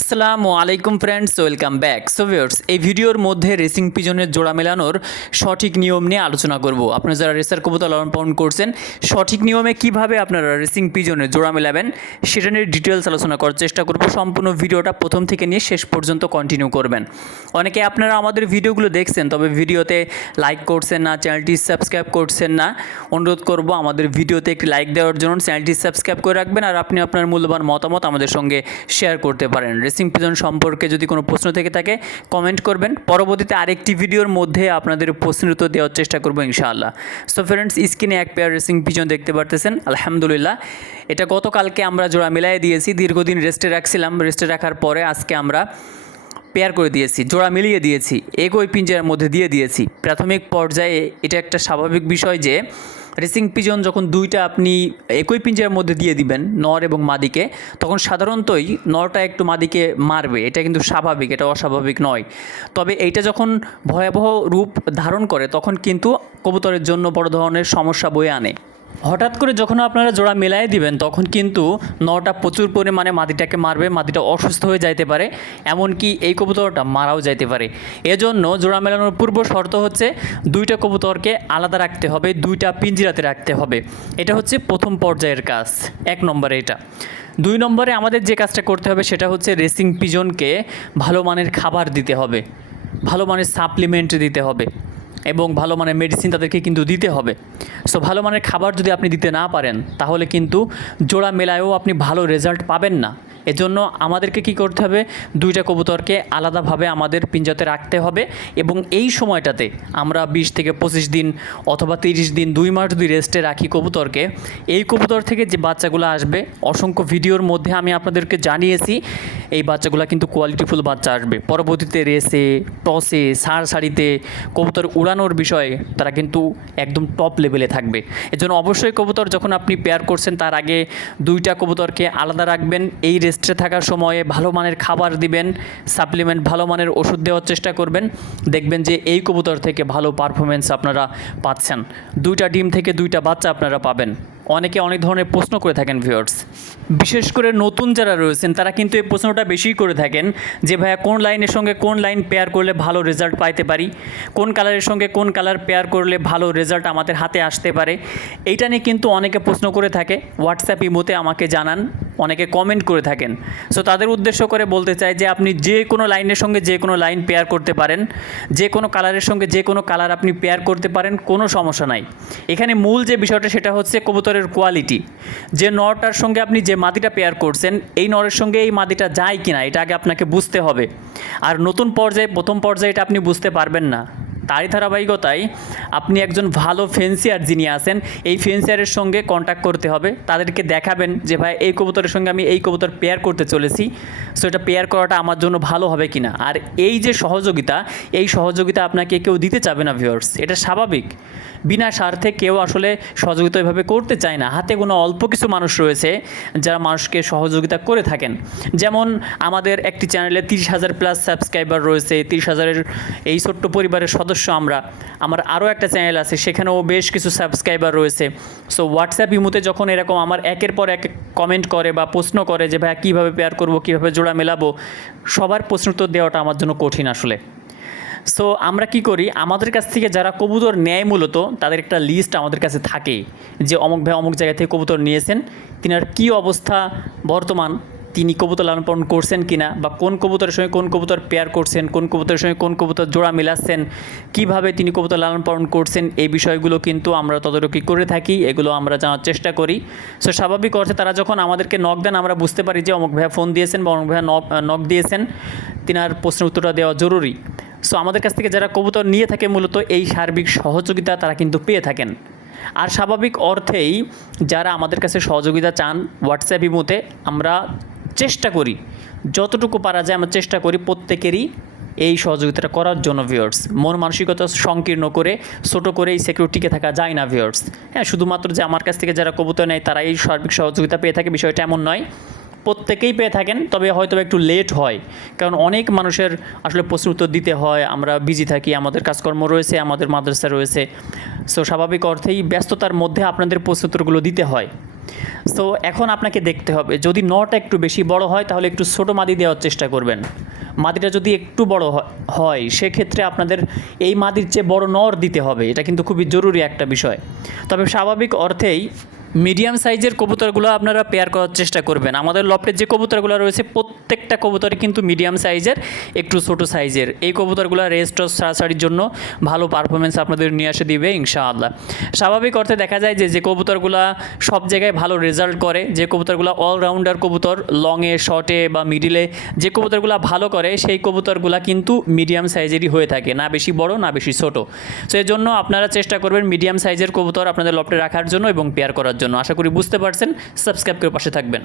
আসসালামু আলাইকুম friends welcome back so viewers এই ভিডিওর মধ্যে রেসিং পিজনের জোড়া মেলানোর সঠিক নিয়ম নিয়ে আলোচনা করব। আপনারা যারা রেসার কবুতর লালন পালন করছেন, সঠিক নিয়মে কীভাবে আপনারা রেসিং পিজনের জোড়া মেলাবেন, সেটা নিয়ে ডিটেলস আলোচনা করার চেষ্টা করব। সম্পূর্ণ ভিডিওটা প্রথম থেকে নিয়ে শেষ পর্যন্ত কন্টিনিউ করবেন। অনেকে আপনারা আমাদের ভিডিওগুলো দেখছেন, তবে ভিডিওতে লাইক করছেন না চ্যানেলটি সাবস্ক্রাইব করছেন না, অনুরোধ করব আমাদের ভিডিওতে একটি লাইক দেওয়ার জন্য চ্যানেলটি সাবস্ক্রাইব করে রাখবেন, আর আপনি আপনার মূল্যবান মতামত আমাদের সঙ্গে শেয়ার করতে পারেন। রেসিং পিজন সম্পর্কে যদি কোনো প্রশ্ন থেকে থাকে কমেন্ট করবেন। পরবর্তীতে আরেকটি ভিডিওর মধ্যে আপনাদের প্রশ্নের উত্তর দেওয়ার চেষ্টা করব ইনশাআল্লাহ। সো ফ্রেন্ডস স্ক্রিনে এক পেয়ার রেসিং পিজন দেখতে পারতেছেন, আলহামদুলিল্লাহ। এটা গতকালকে আমরা জোড়া মিলাই দিয়েছি, দীর্ঘদিন রেস্টে রাখছিলাম। রেস্টে রাখার পরে আজকে আমরা পেয়ার করে দিয়েছি, জোড়া মিলিয়ে দিয়েছি, একই পিঞ্জার মধ্যে দিয়ে দিয়েছি। প্রাথমিক পর্যায়ে এটা একটা স্বাভাবিক বিষয় যে রেসিং পিজন যখন দুইটা আপনি একই পিঞ্জের মধ্যে দিয়ে দিবেন, নর এবং মাদিকে, তখন সাধারণতই নরটা একটু মাদিকে মারবে। এটা কিন্তু স্বাভাবিক, এটা অস্বাভাবিক নয়। তবে এইটা যখন ভয়াবহ রূপ ধারণ করে, তখন কিন্তু কবুতরের জন্য বড় ধরনের সমস্যা বয়ে আনে। হঠাৎ করে যখন আপনারা জোড়া মেলাই দিবেন, তখন কিন্তু নটা প্রচুর পরিমাণে মাদিটাকে মারবে মাদিটা অসুস্থ হয়ে যাইতে পারে, এমনকি এই কবুতরটা মারাও যাইতে পারে। এজন্য জোড়া মেলানোর পূর্ব শর্ত হচ্ছে দুইটা কবুতরকে আলাদা রাখতে হবে, দুইটা পিঞ্জিরাতে রাখতে হবে। এটা হচ্ছে প্রথম পর্যায়ের কাজ, এক নম্বরে এটা। দুই নম্বরে আমাদের যে কাজটা করতে হবে, সেটা হচ্ছে রেসিং পিজনকে ভালো মানের খাবার দিতে হবে, ভালো মানের সাপ্লিমেন্ট দিতে হবে। এবং ভালো মানের মেডিসিন তাদেরকে কিন্তু দিতে হবে। সো ভালো মানের খাবার যদি আপনি দিতে না পারেন, তাহলে কিন্তু জোড়া মেলায়ও আপনি ভালো রেজাল্ট পাবেন না। এজন্য আমাদেরকে কি করতে হবে? দুইটা কবুতরকে আলাদাভাবে আমাদের পিঞ্জাতে রাখতে হবে এবং এই সময়টাতে আমরা বিশ থেকে পঁচিশ দিন অথবা তিরিশ দিন দুই মাস যদি রেস্টে রাখি কবুতরকে, এই কবুতর থেকে যে বাচ্চাগুলো আসবে, অসংখ্য ভিডিওর মধ্যে আমি আপনাদেরকে জানিয়েছি, এই বাচ্চাগুলো কিন্তু কোয়ালিটিফুল বাচ্চা আসবে। পরবর্তীতে রেসে টসে সার সারিতে কবুতর উড়ানোর বিষয়ে তারা কিন্তু একদম টপ লেভেলে থাকবে। এজন্য অবশ্যই কবুতর যখন আপনি পেয়ার করছেন, তার আগে দুইটা কবুতরকে আলাদা রাখবেন। এই রেস্টে থাকার সময়ে ভালো মানের খাবার দিবেন সাপ্লিমেন্ট ভালো মানের ওষুধ দেওয়ার চেষ্টা করবেন। দেখবেন যে এই কবুতর থেকে ভালো পারফরমেন্স আপনারা পাচ্ছেন। দুইটা ডিম থেকে দুইটা বাচ্চা আপনারা পাবেন। অনেকে অনেক ধরনের প্রশ্ন করে থাকেন ভিউয়ার্স বিশেষ করে নতুন যারা রয়েছেন, তারা কিন্তু এই প্রশ্নটা বেশিই করে থাকেন যে, ভাইয়া, কোন লাইনের সঙ্গে কোন লাইন পেয়ার করলে ভালো রেজাল্ট পাইতে পারি? কোন কালারের সঙ্গে কোন কালার পেয়ার করলে ভালো রেজাল্ট আমাদের হাতে আসতে পারে? এইটা নিয়ে কিন্তু অনেকে প্রশ্ন করে থাকে। হোয়াটসঅ্যাপ ইমোতে আমাকে জানান। অনেকে কমেন্ট করে থাকেন। সো তাদের উদ্দেশ্য করে বলতে চাই যে, আপনি যে কোনো লাইনের সঙ্গে যে কোনো লাইন পেয়ার করতে পারেন। যে কোনো কালারের সঙ্গে যে কোনো কালার আপনি পেয়ার করতে পারেন, কোনো সমস্যা নাই। এখানে মূল যে বিষয়টা, সেটা হচ্ছে কবুতরের কোয়ালিটি যে নরটার সঙ্গে আপনি যে মাদিটা পেয়ার করছেন, এই নরের সঙ্গে এই মাদিটা যায় কি না এটা আগে আপনাকে বুঝতে হবে। আর নতুন পর্যায়ে, প্রথম পর্যায়ে এটা আপনি বুঝতে পারবেন না। তারই ধারাবাহিকতায় আপনি একজন ভালো ফেন্সিয়ার যিনি আছেন, এই ফেন্সিয়ারের সঙ্গে কন্ট্যাক্ট করতে হবে। তাদেরকে দেখাবেন যে, ভাই, এই কবুতরের সঙ্গে আমি এই কবুতর পেয়ার করতে চলেছি। সো এটা পেয়ার করাটা আমার জন্য ভালো হবে কি না আর এই যে সহযোগিতা, এই সহযোগিতা আপনাকে কেউ দিতে চাবে না ভিউয়ার্স এটা স্বাভাবিক। বিনা স্বার্থে কেউ আসলে সহযোগিতা এভাবে করতে চায় না। হাতে কোনো অল্প কিছু মানুষ রয়েছে যারা মানুষকে সহযোগিতা করে থাকেন। যেমন আমাদের একটি চ্যানেলে তিরিশ হাজার প্লাস সাবস্ক্রাইবার রয়েছে, তিরিশ হাজারের এই ছোট্ট পরিবারের সদস্য আমরা। আমার আরও একটা চ্যানেল আছে, সেখানেও বেশ কিছু সাবস্ক্রাইবার রয়েছে। সো হোয়াটসঅ্যাপ ইমুতে যখন এরকম আমার একের পর এক কমেন্ট করে বা প্রশ্ন করে যে, ভাইয়া, কীভাবে পেয়ার করব, কীভাবে জোড়া মেলাবো? সবার প্রশ্ন উত্তর দেওয়াটা আমার জন্য কঠিন আসলে। সো আমরা কি করি? আমাদের কাছ থেকে যারা কবুতর নেয় মূলত, তাদের একটা লিস্ট আমাদের কাছে থাকে যে অমুক ভাই অমুক জায়গা থেকে কবুতর নিয়েছেন, তিনার কী অবস্থা, বর্তমান তিনি কবুতর লালন পালন করছেন কিনা বা কোন কবুতরের সঙ্গে কোন কবুতর পেয়ার করছেন, কোন কবুতরের সঙ্গে কোন কবুতর জোড়া মিলাচ্ছেন, কীভাবে তিনি কবুতর লালন পালন করছেন, এই বিষয়গুলো কিন্তু আমরা তদারকি করে থাকি, এগুলো আমরা জানার চেষ্টা করি। সো স্বাভাবিক অর্থে তারা যখন আমাদেরকে নক দেন, আমরা বুঝতে পারি যে অমুক ভাইয়া ফোন দিয়েছেন বা অমুক ভাইয়া নক নক দিয়েছেন, তিনার প্রশ্নের উত্তরটা দেওয়া জরুরি। সো আমাদের কাছ থেকে যারা কবুতর নিয়ে থাকে মূলত এই সার্বিক সহযোগিতা তারা কিন্তু পেয়ে থাকেন। আর স্বাভাবিক অর্থেই যারা আমাদের কাছে সহযোগিতা চান হোয়াটসঅ্যাপ ইমোতে আমরা চেষ্টা করি। যতটুকু পারা যায় আমরা চেষ্টা করি প্রত্যেকেরই এই সহযোগিতাটা করার জন্য ভিওর্স মন মানসিকতা সংকীর্ণ করে, ছোটো করে এই সিকিউরিটিকে থাকা যায় না ভিউয়ার্স হ্যাঁ শুধুমাত্র যে আমার কাছ থেকে যারা কবুতর নেয় তারা এই সার্বিক সহযোগিতা পেয়ে থাকে, বিষয়টা এমন নয়। প্রত্যেকেই পেয়ে থাকেন, তবে হয়তো একটু লেট হয়। কারণ অনেক মানুষের আসলে প্রশ্ন উত্তর দিতে হয়, আমরা বিজি থাকি, আমাদের কাজকর্ম রয়েছে, আমাদের মাদ্রাসা রয়েছে। সো স্বাভাবিক অর্থেই ব্যস্ততার মধ্যে আপনাদের প্রশ্ন উত্তরগুলো দিতে হয়। সো এখন আপনাকে দেখতে হবে, যদি নটা একটু বেশি বড় হয়, তাহলে একটু ছোটো মাদি দেওয়ার চেষ্টা করবেন। মাদিটা যদি একটু বড় হয়, সেক্ষেত্রে আপনাদের এই মাদির চেয়ে বড় নর দিতে হবে, এটা কিন্তু খুবই জরুরি একটা বিষয়। তবে স্বাভাবিক অর্থেই মিডিয়াম সাইজের কবুতরগুলো আপনারা পেয়ার করার চেষ্টা করবেন। আমাদের লফটের যে কবুতরগুলো রয়েছে, প্রত্যেকটা কবুতরই কিন্তু মিডিয়াম সাইজের, একটু ছোট সাইজের। এই কবুতরগুলো রেস্ট ছাড়াছাড়ির জন্য ভালো পারফরমেন্স আপনাদের নিয়ে আসে দিবে ইনশাআল্লাহ। স্বাভাবিক অর্থে দেখা যায় যে যে কবুতরগুলো সব জায়গায় ভালো রেজাল্ট করে, যে কবুতরগুলো অলরাউন্ডার কবুতর লংয়ে শর্টে বা মিডিলে যে কবুতরগুলো ভালো করে, সেই কবুতরগুলো কিন্তু মিডিয়াম সাইজেরই হয়ে থাকে, না বেশি বড়, না বেশি ছোট। সো এই জন্য আপনারা চেষ্টা করবেন মিডিয়াম সাইজের কবুতর আপনাদের লফটে রাখার জন্য এবং পেয়ার করার জন্য আশা করি বুঝতে পারছেন। সাবস্ক্রাইব করে পাশে থাকবেন।